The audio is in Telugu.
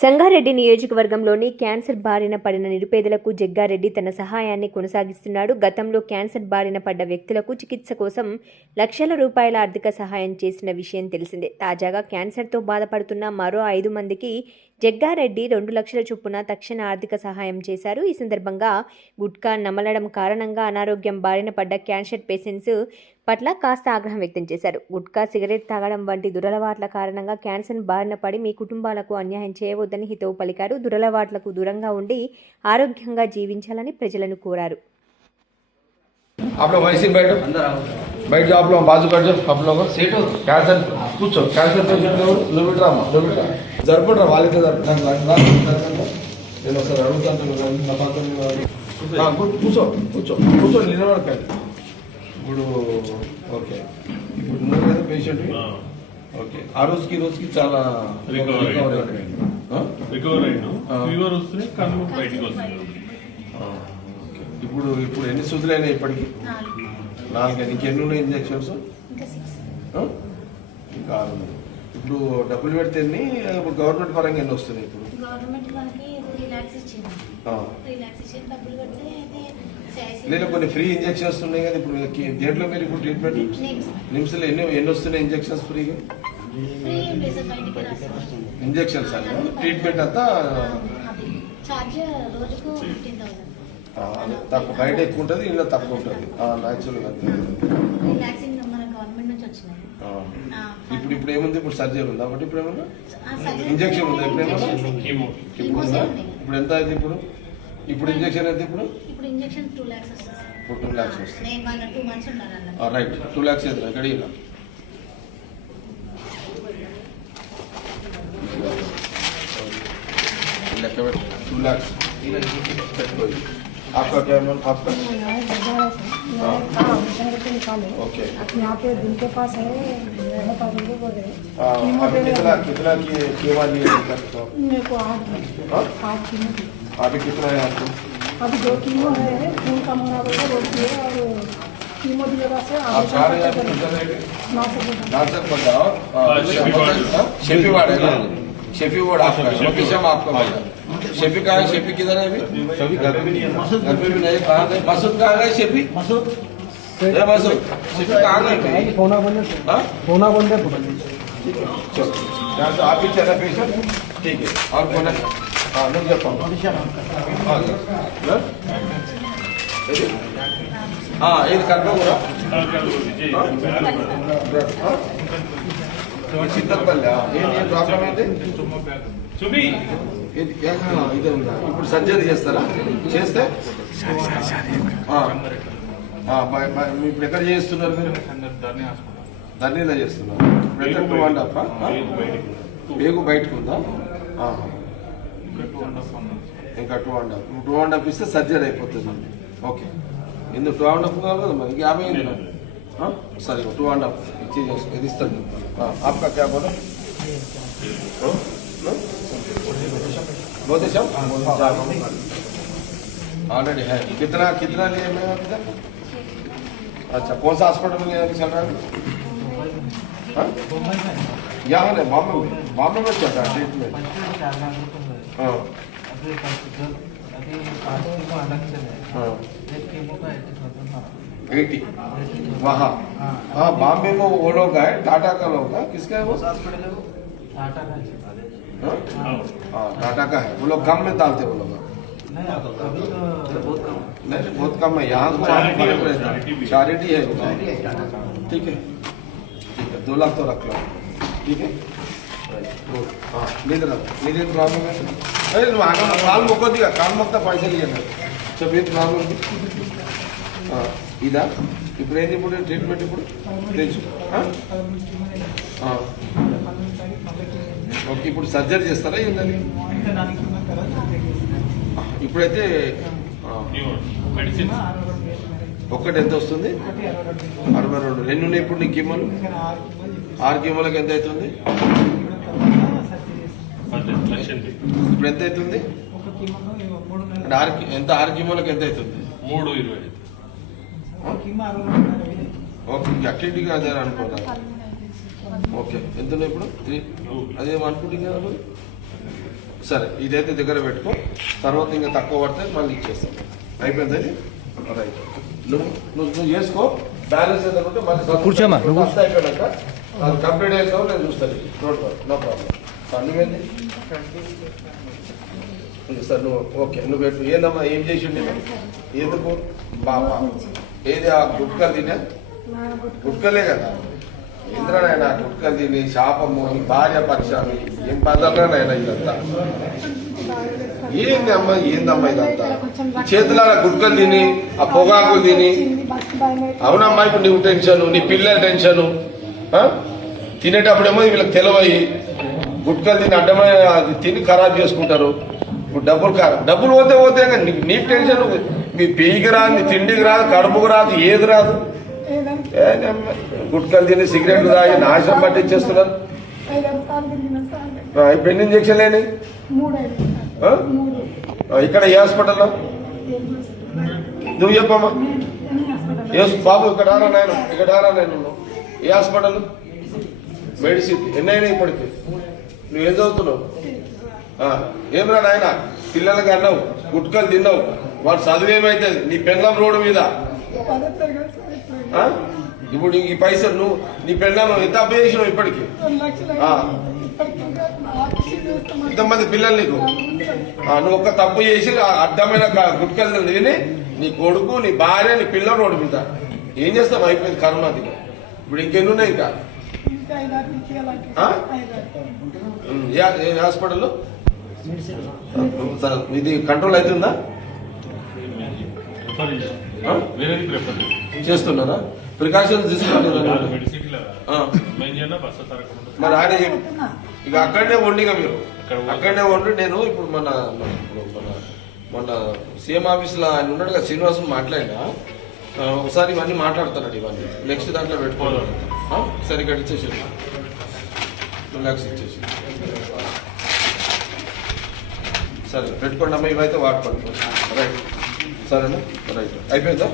సంగారెడ్డి నియోజకవర్గంలోని క్యాన్సర్ బారిన పడిన నిరుపేదలకు జగ్గారెడ్డి తన సహాయాన్ని కొనసాగిస్తున్నాడు. గతంలో క్యాన్సర్ బారిన పడ్డ వ్యక్తులకు చికిత్స కోసం లక్షల రూపాయల ఆర్థిక సహాయం చేసిన విషయం తెలిసిందే. తాజాగా క్యాన్సర్తో బాధపడుతున్న మరో 5 మందికి జగ్గారెడ్డి 2 లక్షల చొప్పున తక్షణ ఆర్థిక సహాయం చేశారు. ఈ సందర్భంగా గుట్కా నమలడం కారణంగా అనారోగ్యం బారిన పడ్డ క్యాన్సర్ పేషెంట్స్ పట్ల కాస్త ఆగ్రహం వ్యక్తం చేశారు. గుట్కా, సిగరెట్ తాగడం వంటి దురలవాట్ల కారణంగా క్యాన్సర్ బారిన పడి మీ కుటుంబాలకు అన్యాయం చేయవద్దని హితవు పలికారు. దురలవాట్లకు దూరంగా ఉండి ఆరోగ్యంగా జీవించాలని ప్రజలను కోరారు. आप लोग वैसे बैठो, बैठ जाओ, आप लोग बाजू बैठ जाओ, आप लोग कैंसर కూర్చో క్యాన్సర్ పేషెంట్ లోబెట్రా జరుపుట్రా వాళ్ళైతే నేను ఒకసారి అడుగుతాను. కూర్చో నిలబడకండి. ఇప్పుడు ఓకే, ఇప్పుడు నువ్వు పేషెంట్ ఓకే, ఆ రోజుకి చాలా రికవర్ అయినా ఫీవర్ వస్తే కన్ను బయటికి వస్తుంది. ఇప్పుడు ఎన్ని సూదులైనా ఇప్పటికి 4. ఇంకెన్ని ఉన్నాయి ఇంజక్షన్స్? ఇంకా 6. ఇప్పుడు డబ్బులు పెడితే ఎన్ని? ఇప్పుడు గవర్నమెంట్ పరంగా ఎన్ని వస్తున్నాయి? ఇప్పుడు నేను కొన్ని ఫ్రీ ఇంజక్షన్స్ ఉన్నాయి కదా ఇప్పుడు దేంట్లో మీరు ఇప్పుడు ట్రీట్మెంట్ నిమ్స్లో ఎన్ని వస్తున్నాయి ఇంజక్షన్స్ ఫ్రీగా? ఇంజక్షన్స్ అన్న ట్రీట్మెంట్ అంతా తక్కువ, బయట ఎక్కువ ఉంటుంది, ఇంట్లో తక్కువ ఉంటుంది. న్యాచురల్గా ఇప్పుడు ఏముంది? ఇప్పుడు సర్జరీ ఉంది కాబట్టి ఇప్పుడు ఏమన్నా ఇంజక్షన్ ఉందా? ఇప్పుడు ఏమన్నా ఇప్పుడు ఉందా? ఇప్పుడు ఎంత అయింది? ఇప్పుడు ఇంజక్షన్ అయితే ఇప్పుడు 2 lakhs వస్తుంది. రైట్, 2 lakhs అయితే ఇక్కడ लెక్క 2 lakhs. आपका क्या नाम? आपका ओके, यहाँ पे दिल के पास है कितना कीमा लिए मेरे को 8 कीमो। अभी कितना है आपको? अभी 2 कीमो है, खून का मंगा बोलते रोटी है और कीमो दिएगा से आप जा रहे हैं? नासिक बताओ, शेफी वार्ड है ना? शेफी वार्ड आपका, लोकेशन आपका बताओ. शेफी कहाँ है? शेफी किधर है अभी? घर पे भी नहीं है, घर पे भी नहीं. कहाँ गए? मसूद कहाँ गए? शेफी मसूद शेफी कहाँ गए? फोना बंद है. चलो आप ही चला पेशेंट, ठीक है. और कौन है? हाँ नहीं जब हाँ ये करना पूरा చిత్తపల్లి ఏం ప్రాబ్లం అయితే ఇదే ఉందా? ఇప్పుడు సర్జరీ చేస్తారా? చేస్తే ఇప్పుడు ఎక్కడ చేస్తున్నారు మీరు? ధర్నీలో చేస్తున్నారు. ఇప్పుడు ఎక్కడ 2.5 బేగు బయటకు ఉందా? ఇంకా 2.5 ఇస్తే సర్జరీ అయిపోతుంది. ఓకే, ఇందుకు 2.5 కావాలి కదా మరి, 50 అయింది. సరే 2.5 ఇది ఇస్తాను. आपका क्या बोला? बहुत अच्छा ऑलरेडी है. कितना लिए मैं अभी तक? अच्छा, कौन सा हॉस्पिटल में चल रहा है? यहाँ है बॉम्बे में चल रहा है ट्रीटमेंट. हाँ वहाँ हाँ बॉम्बे में वो लोग है, टाटा का लोग है. किसका है वो? हॉस्पिटल है वो टाटा का. हाँ टाटा का है. वो लोग कम में डालते वो लोग. नहीं बहुत कम है. यहाँ को चैरिटी है. ठीक है 2 लाख तो रख लो. ठीक है हाँ निधन प्रॉब्लम है. अरे काल मोको दिया, काल मोकता पैसे लिए सब ये प्रॉब्लम. ఇదా ఇప్పుడు ఏంటి? ఇప్పుడు ట్రీట్మెంట్ ఇప్పుడు తెలుసు. ఓకే, ఇప్పుడు సర్జరీ చేస్తారా ఏంటని? ఇప్పుడైతే ఒక్కటి ఎంత వస్తుంది? 62. ఎన్ని ఉన్నాయి ఇప్పుడు నీ కీమోలు? 6 కీమోలకు ఎంత అవుతుంది? ఇప్పుడు ఎంత అవుతుంది? అంటే 6 కీమోలకు ఎంత అవుతుంది? 3.20. ఓకే, అట్టిగా అదే అనుకోదా? ఓకే, ఎంత ఇప్పుడు 3 అదే అనుకుంటుంది కదా. సరే ఇదైతే దగ్గర పెట్టుకో, తర్వాత ఇంకా తక్కువ పడితే మళ్ళీ ఇచ్చేస్తాం. అయిపోయింది రైట్. నువ్వు చేసుకో, బ్యాలెన్స్ ఏదైనా ఉంటే మళ్ళీ కూర్చోమా, నువ్వు ఫస్ట్ అయిపోయాక అది కంప్లీట్ అయిన నేను చూస్తాను. No problem. నువ్వేంది సార్ నువ్వు ఓకే నువ్వు పెట్టు. ఏందమ్మా ఏం చేసి ఉండే ఎందుకు బాబా ఏది ఆ గుట్కలు తినే గుట్కలే కదా ఇంద్రనైనా గుట్కలు తిని శాపము ఈ భార్య పక్షాన్ని ఏం పదాలనైనా ఇదంతా ఏందమ్మా ఇదంతా చేతుల గుట్కలు తిని ఆ పొగాకులు తిని అవునమ్మా ఇప్పుడు నువ్వు టెన్షన్ నీ పిల్లల టెన్షన్ తినేటప్పుడేమో వీళ్ళకి తెలవయి గుట్కలు తిని అడ్డమైన తిని ఖరాబ్ చేసుకుంటారు. డబ్బులు పోతే నీ టెన్షన్ మీ పీకి రాదు, నీ తిండికి రాదు, కడుపుకు రాదు, ఏది రాదు. గుట్కలు తిని సిగరెట్లు తాగి నాశనం పట్టించేస్తున్నారు. ఇప్పుడు ఎన్ని ఇంజక్షన్ లేని ఇక్కడ ఏ హాస్పిటల్లో నువ్వు చెప్పమ్మా బాబు ఇక్కడ రారా నేను ఏ హాస్పిటల్ మెడిసిన్ ఎన్ని అయినా ఇప్పటికి నువ్వేం చదువుతున్నావు? ఏం రా నాయన పిల్లలకి అన్నావు గుట్కలు తిన్నావు వాడు చదువు ఏమైతుంది నీ పెళ్ళం రోడ్డు మీద. ఇప్పుడు ఈ పైసలు నువ్వు నీ పెళ్ళం ఎంత అప్పు చేసినావు ఇప్పటికి? ఇంతమంది పిల్లలు నీకు నువ్వు ఒక్క తప్పు చేసి అడ్డమైన గుట్కలు తిని నీ కొడుకు నీ భార్య నీ పిల్లలు రోడ్డు మీద ఏం చేస్తావు? అయిపోయింది కరోనా దిన. ఇప్పుడు ఇంకెన్ని ఉన్నాయి ఇంకా ఏ హాస్పిటల్లో ఇది కంట్రోల్ అవుతుందా? చేస్తున్నారా? ప్రికాషన్స్ తీసుకుంటున్నారా? మరి ఆయన ఇక అక్కడనే వండి మీరు అక్కడనే వండి. నేను ఇప్పుడు మొన్న సీఎం ఆఫీస్లో ఆయన ఉన్నాడు కదా శ్రీనివాసం మాట్లాడినా ఒకసారి ఇవన్నీ మాట్లాడుతున్నాడు. ఇవన్నీ నెక్స్ట్ దాంట్లో పెట్టుకోవాలి. సరే ఇక్కడ ఇచ్చేసి 2 lakhs ఇచ్చేసి సరే పెట్టుకోండి అమ్మా. ఇవైతే వాడుకోండి రైట్. సరేనా రైట్ అయిపోయిందా?